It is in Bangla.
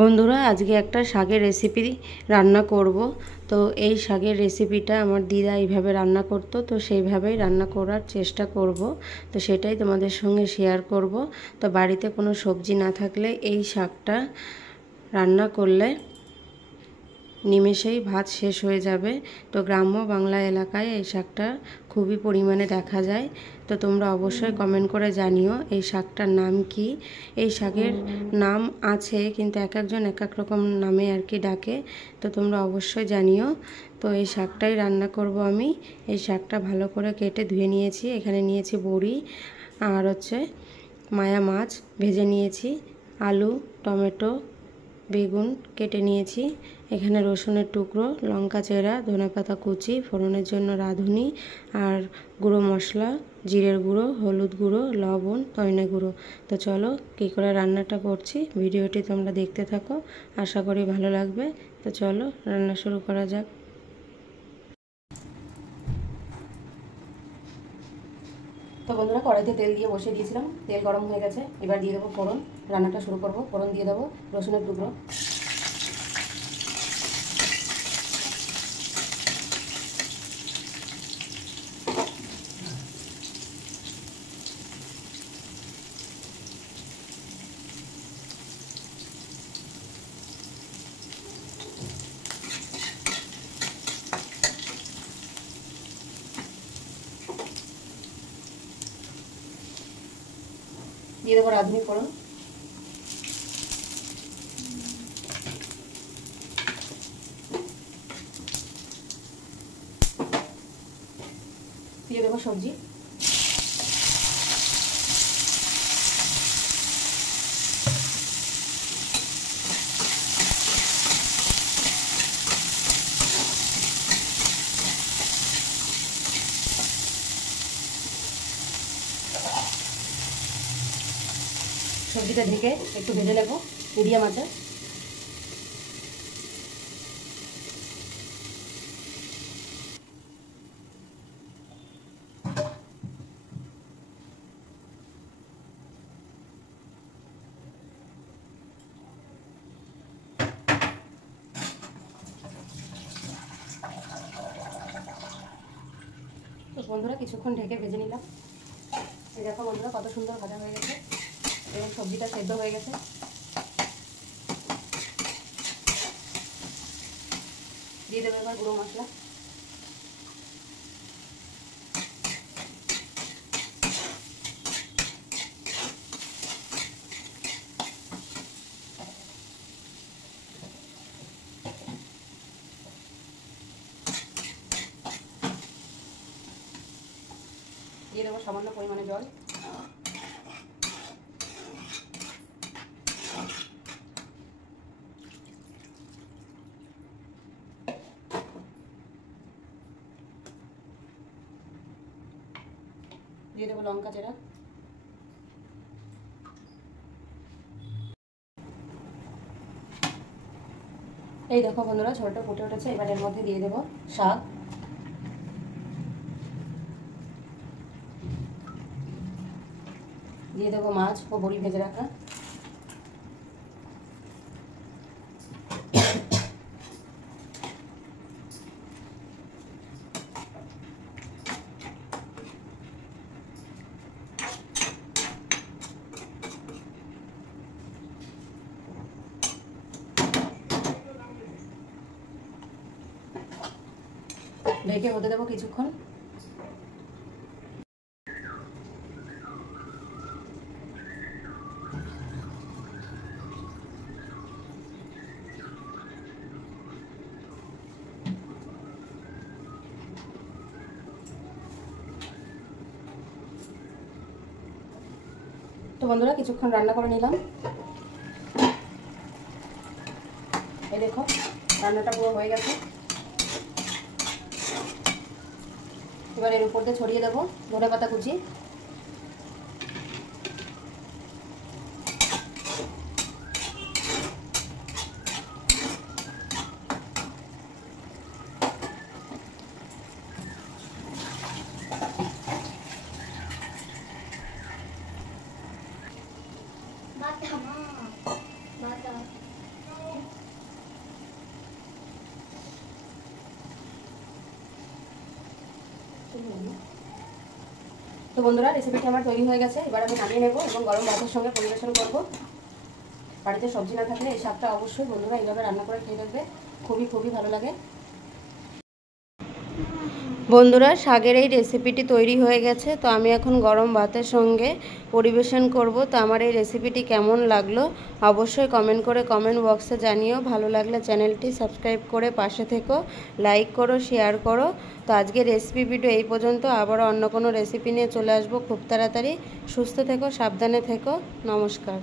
বন্ধুরা আজকে একটা শাকের রেসিপি রান্না করব। তো এই শাকের রেসিপিটা আমার দিদা এইভাবে রান্না করতো, তো সেইভাবেই রান্না করার চেষ্টা করব। তো সেটাই তোমাদের সঙ্গে শেয়ার করব। তো বাড়িতে কোনো সবজি না থাকলে এই শাকটা রান্না করলে নিমেষেই ভাত শেষ হয়ে যাবে। তো গ্রাম্য বাংলা এলাকায় এই শাকটা খুবই পরিমাণে দেখা যায়। তো তোমরা অবশ্যই কমেন্ট করে জানিও এই শাকটার নাম কি। এই শাকের নাম আছে, কিন্তু এক একজন এক এক রকম নামে আর কি ডাকে। তো তোমরা অবশ্যই জানিও। তো এই শাকটাই রান্না করব আমি। এই শাকটা ভালো করে কেটে ধুয়ে নিয়েছি। এখানে নিয়েছি বড়ি আর মায়া মাছ ভেজে নিয়েছি, আলু, টমেটো, বেগুন কেটে নিয়েছি। এখানে রসুনের টুকরো, লঙ্কা চেরা, ধনেপাতা কুচি, ফোড়নের জন্য রাঁধুনি আর গুঁড়ো মশলা, জিরের গুঁড়ো, হলুদ গুঁড়ো, লবণ, ধনে গুঁড়ো। তো চলো কী করে রান্নাটা করছি ভিডিওটি তোমরা দেখতে থাকো, আশা করি ভালো লাগবে। তো চলো রান্না শুরু করা যাক। তো বন্ধুরা কড়াইতে তেল দিয়ে বসিয়ে দিয়েছিলাম, তেল গরম হয়ে গেছে। এবার দিয়ে দেবো ফোড়ন। রান্নাটা শুরু করব। ফোড়ন দিয়ে দেবো রসুনের টুকরো, দিয়ে দেবো রাঁধুনি ফোড়ন, দিয়ে দেবো সবজি, সবজিটা ঢেকে একটু ভেজে নেব মিডিয়াম আছে। তো বন্ধুরা কিছুক্ষণ ঢেকে ভেজে নিলাম। এই দেখো বন্ধুরা কত সুন্দর ভাজা হয়ে গেছে এবং সবজিটা সেদ্ধ হয়ে গেছে। দিয়ে দেবো এবার গুঁড়ো মশলা, দিয়ে দেবো সামান্য পরিমাণে জল, দিয়ে দেবো লঙ্কা চেরা, এই দেখো বন্ধুরা ছোটটা ফুটে উঠেছে। এবার এর মধ্যে দিয়ে দেবো শাক, দিয়ে দেবো মাছ ও বড়ি ভেজে রাখা, ঢেকে হতে দেবো কিছুক্ষণ। তো বন্ধুরা কিছুক্ষণ রান্না করে নিলাম। এই দেখো রান্নাটা পুরো হয়ে গেছে। এবার এর উপর দিয়ে ছড়িয়ে দেবো ধনেপাতা কুচি, তো বন্ধুরা রেসিপিটি আমার তৈরি হয়ে গেছে, এবার আমি নামিয়ে নেব এবং গরম ভাতের সঙ্গে পরিবেশন করব। বাড়িতে সবজি না থাকলে এই শাকটা অবশ্যই বন্ধুরা এইভাবে রান্না করে খেয়ে দেখবে, খুবই খুবই ভালো লাগে। বন্ধুরা শাকের এই রেসিপিটি তৈরি হয়ে গেছে, তো আমি এখন গরম ভাতের সঙ্গে পরিবেশন করব। তো আমার এই রেসিপিটি কেমন লাগলো অবশ্যই কমেন্ট করে কমেন্ট বক্সে জানিও। ভালো লাগলে চ্যানেলটি সাবস্ক্রাইব করে পাশে থেকো, লাইক করো, শেয়ার করো। তো আজকের রেসিপি ভিডিও এই পর্যন্ত, আবারও অন্য কোনো রেসিপি নিয়ে চলে আসবো খুব তাড়াতাড়ি। সুস্থ থেকো, সাবধানে থেকো, নমস্কার।